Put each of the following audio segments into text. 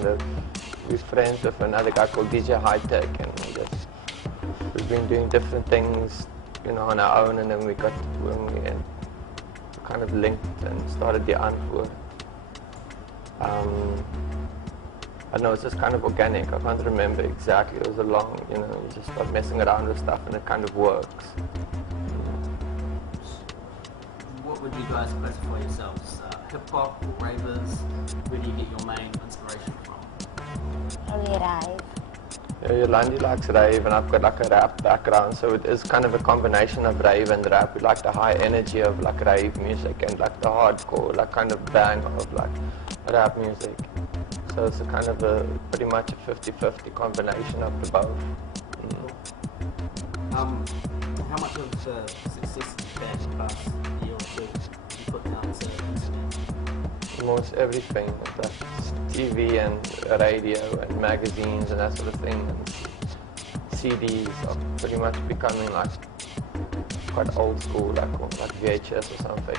kind of, we're friends with another guy called DJ High Tech, and we've been doing different things, you know, on our own, and then we kind of linked and started the Antwoord. I know it's just kind of organic. I can't remember exactly. It was a long, you know, you just start messing around with stuff and it kind of works. What would you guys classify yourselves? Hip-hop, ravers? Where do you get your main inspiration from? Probably rave. Yeah, Yolandi likes rave, and I've got like a rap background, so it is kind of a combination of rave and rap. We like the high energy of like rave music and like the hardcore, like kind of bang of like rap music. So it's a kind of pretty much a 50-50 combination of the both. How much of the success of the band in the past year or two you put down to internet? Almost everything, like TV and radio and magazines and that sort of thing. And CDs are pretty much becoming like quite old school, like VHS or something.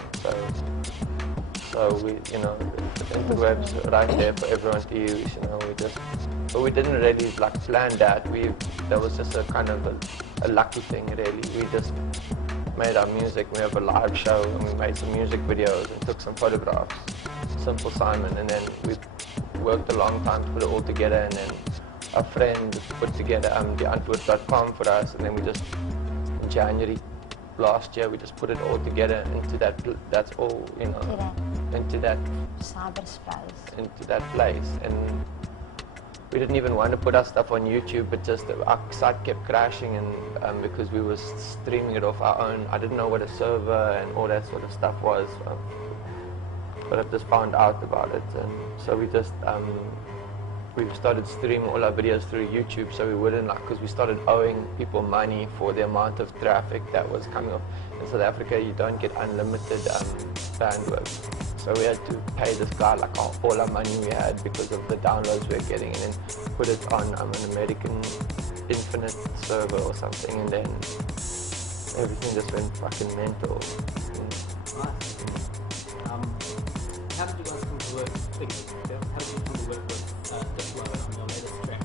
So we, you know, the interwebs right there for everyone to use. You know, but we didn't really like plan that. That was just a kind of a lucky thing, really. We just made our music. We have a live show, and we made some music videos and took some photographs. Simple Simon, and then we worked a long time to put it all together, and then a friend put together the Antwoord.com for us, and then we just, in January last year, we just put it all together into that's all, you know, into that cyberspace. Into that place. And we didn't even want to put our stuff on YouTube, but just our site kept crashing, and because we were streaming it off our own. I didn't know what a server and all that sort of stuff was. But I've just found out about it, and so we just we started streaming all our videos through YouTube, so we wouldn't, like, because we started owing people money for the amount of traffic that was coming off. In South Africa, you don't get unlimited bandwidth, so we had to pay this guy like all our money we had because of the downloads we were getting, and then put it on an American infinite server or something, and then everything just went fucking mental. How did you guys come to work? How did you come to work with Diplo on your latest track,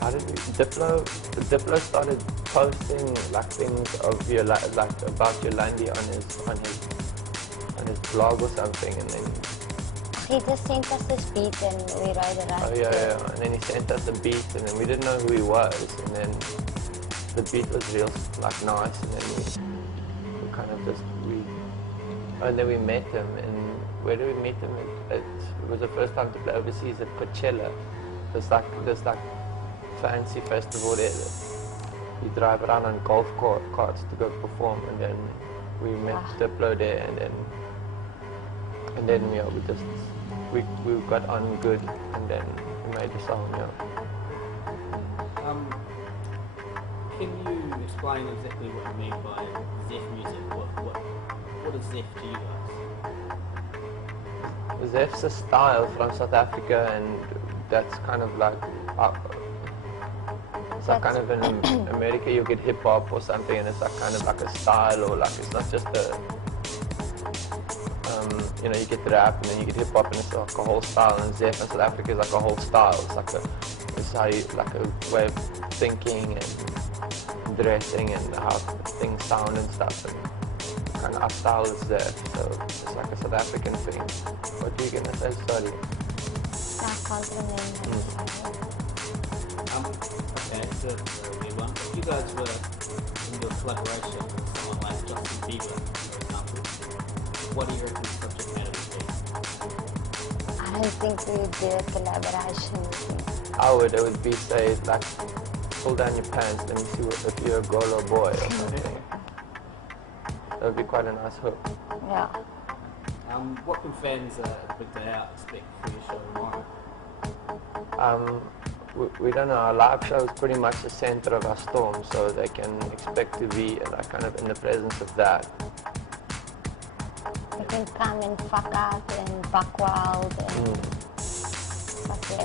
How did we? Diplo started posting like things of like about Yolandi on his blog or something, and then He just sent us this beat and we wrote it out. Oh yeah, and then he sent us a beat, and then we didn't know who he was, and then the beat was real like nice, and then we kind of just and then we met him, and where did we meet him? It was the first time to play overseas at Coachella. There's like fancy festival there. You drive around on golf carts to go perform, and then we met Diplo there, and then yeah, we got on good, and then we made the song. Yeah. Can you explain exactly what you mean by Zef music? What is Zef to you guys? Zef's a style from South Africa, and that's kind of like, it's like kind of in America you get hip hop or something, and it's like kind of like a style, or like it's not just a, you know, you get rap and then you get hip hop, and it's like a whole style. And Zef in South Africa is like a whole style. It's like how you, like a way of thinking and dressing and how things sound and stuff. And kind of our style is Zef, so it's like a South African thing. What are you gonna say? Sorry. I can't remember. Okay, so if you guys were in your collaboration with someone like Yolandi Vi, for example, what do you reckon the subject matter would be? I don't think we would do a collaboration with him. It would be, say, like, pull down your pants, let me see if you're a girl or boy or something. That would be quite a nice hook. Yeah. What can fans a big day out expect for your show tomorrow? We don't know. Our live show is pretty much the center of our storm, so they can expect to be like kind of in the presence of that. You can come and fuck out and buck wild and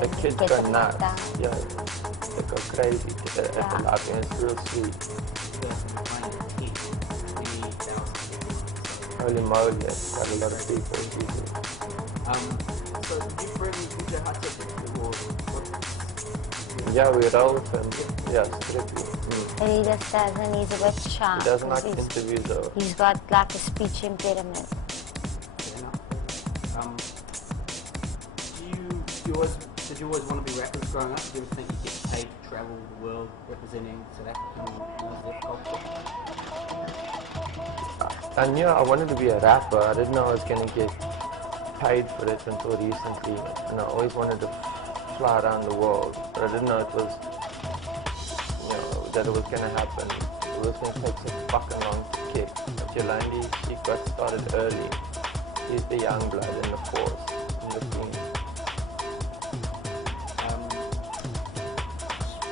the kids go nuts. Yeah, they go crazy at the live, and it's real sweet. Holy moly, it's quite a lot of people usually. So you bring DJ High Tech into or what? Yeah, we roll with him. Yeah, strictly. And he just doesn't, he's a bit shy. He doesn't like 'cause interviews though. he's got like a speech impediment. Yeah, no. Did you always want to be rappers growing up? Did you ever think you'd get paid to travel the world representing South African music culture? I knew I wanted to be a rapper. I didn't know I was going to get paid for it until recently. And I always wanted to fly around the world. But I didn't know it was, that it was going to happen. It was going to take so fucking long to kick. But Yolandi, she got started early. She's the young blood in the force, in the team.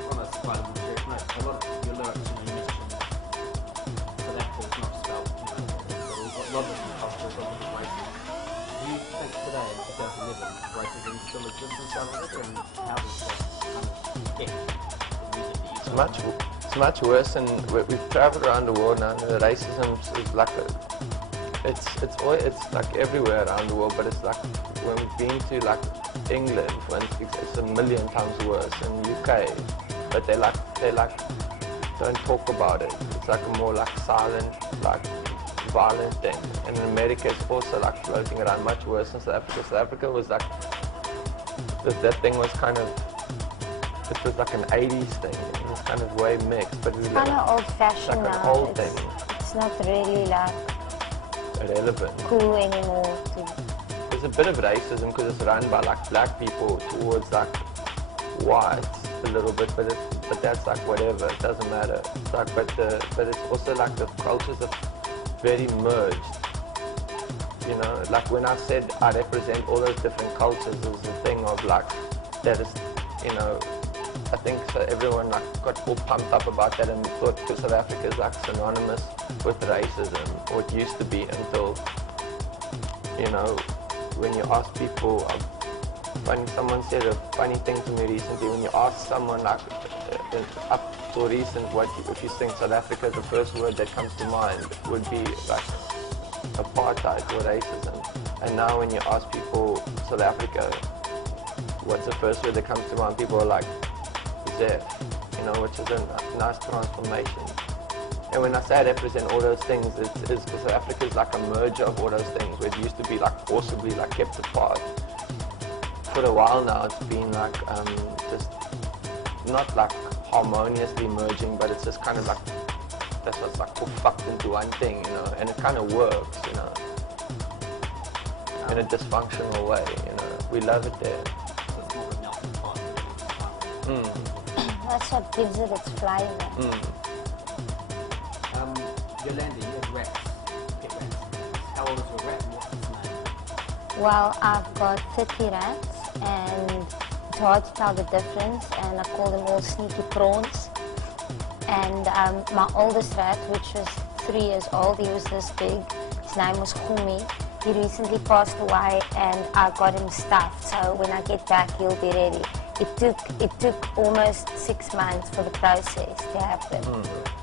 On a slightly more serious note, a lot of your lyrics, you mentioned South Africa's not spelled, a lot of different cultures, a lot of different races. Do you think today, in 2011, racism still exists in South Africa, and how does that kind of affect the music that you It's much worse, and we've traveled around the world now, and the racism is like it's like everywhere around the world, but it's like when we've been to like England, for instance, it's a million times worse, in UK, but they don't talk about it. It's like a more like silent, like violent thing. And in America, it's also like floating around much worse than South Africa. South Africa was like that thing was kind of. It was like an 80s thing. It was kind of way mixed, but it was Kind of old-fashioned like now. an old thing. It's not really like Irrelevant. cool anymore. There's a bit of racism because it's run by like black people towards like whites a little bit, but that's like whatever. It doesn't matter. It's like, but it's also like the cultures are very merged. You know, like when I said I represent all those different cultures, it was a thing of like that is, you know. I think so everyone like got all pumped up about that and thought because South Africa is like synonymous with racism, or it used to be until, you know, when you ask people, someone said a funny thing to me recently, when you ask someone like up till recent, if you think South Africa, the first word that comes to mind would be like apartheid or racism. And now when you ask people South Africa, what's the first word that comes to mind, people are like, Zef, you know, which is a nice transformation. And when I say I represent all those things, it's because South Africa is like a merger of all those things, where it used to be like forcibly like kept apart. For a while now, it's been like just not like harmoniously merging, but it's just kind of like that's what's like all fucked into one thing, you know, and it kind of works, you know, in a dysfunctional way, you know. We love it there. That's what gives it its flavor. Yolandi, you have rats. Pet rats. How old is your rat and what's its name? Well, I've got 30 rats and it's hard to tell the difference, and I call them all sneaky prawns. And my oldest rat, which was 3 years old, he was this big. His name was Khumi. He recently passed away and I got him stuffed, so when I get back he'll be ready. It took almost 6 months for the process to happen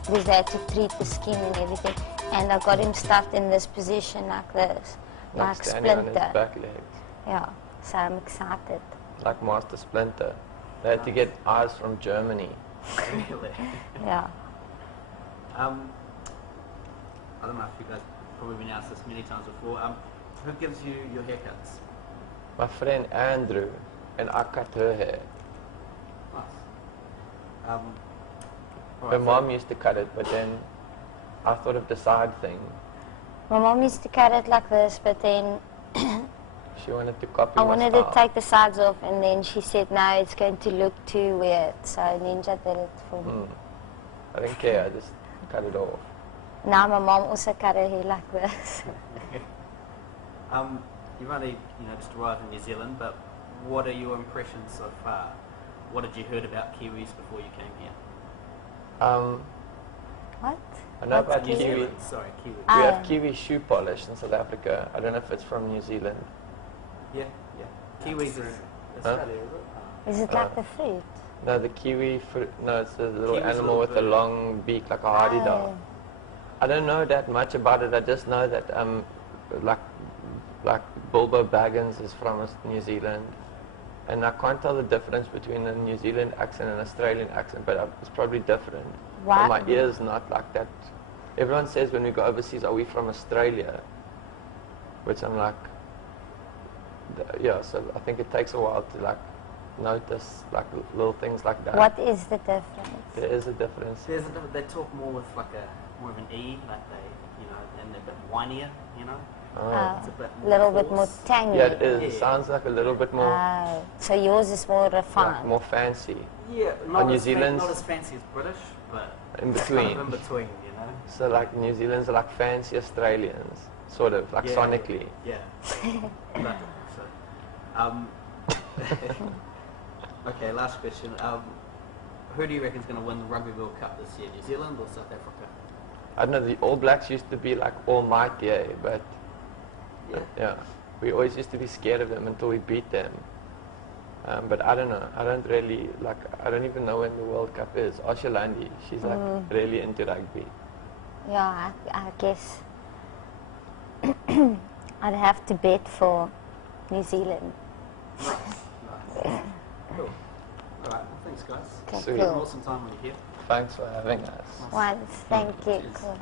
because they had to treat the skin and everything. And I got him stuffed in this position like this, like standing on his Splinter. back legs. Yeah, so I'm excited. Like Master Splinter. They had to get eyes from Germany. Really? Yeah. I don't know if you guys probably been asked this many times before. Who gives you your haircuts? My friend Andrew, and I cut her hair. Nice. Her mom used to cut it, but then I thought of the side thing. My mom used to cut it like this, but then She wanted to copy I my wanted style. to take the sides off, and then she said, no, it's going to look too weird. So Ninja did it for me. I didn't care, I just cut it off. Now my mom also cut her hair like this. You've only just arrived in New Zealand, but what are your impressions so far? What had you heard about Kiwis before you came here? What? I know about New Kiwi. Zealand, sorry, Kiwi. We have Kiwi shoe polish in South Africa. I don't know if it's from New Zealand. Yeah. Kiwis is Australia, is it? Is it like the fruit? No, the kiwi fruit. No, it's a little Kiwi's animal with a bird. long beak like a hardy dog. I don't know that much about it. I just know that like Bilbo Baggins is from New Zealand, and I can't tell the difference between a New Zealand accent and an Australian accent, but it's probably different. Why? But my ear's not like that. Everyone says when we go overseas, are we from Australia? Which I'm like, yeah, so I think it takes a while to like notice like little things like that. What is the difference? There is a difference. They talk more with like more of an E, like they, and they're a bit whinier, It's a bit little bit more tangy. Yeah, it is. Yeah. It sounds like a little bit more, So yours is more like, refined. more fancy. Yeah, New New Zealand's- not as fancy as British, but In kind between. of in between, So like New Zealand's are like fancy Australians, sort of, like Yeah, sonically. Yeah. So, okay, last question. Who do you reckon is going to win the Rugby World Cup this year, New Zealand or South Africa? I don't know, the All Blacks used to be like almighty, but yeah, we always used to be scared of them until we beat them. But I don't know, I don't even know when the World Cup is. Yolandi, she's like really into rugby. Yeah, I guess I'd have to bet for New Zealand. Nice. Cool. All right, well, thanks guys. Okay, Sweet. cool. Awesome time when you're here. Thanks for having us. Once, thank you. Cheers. Cool.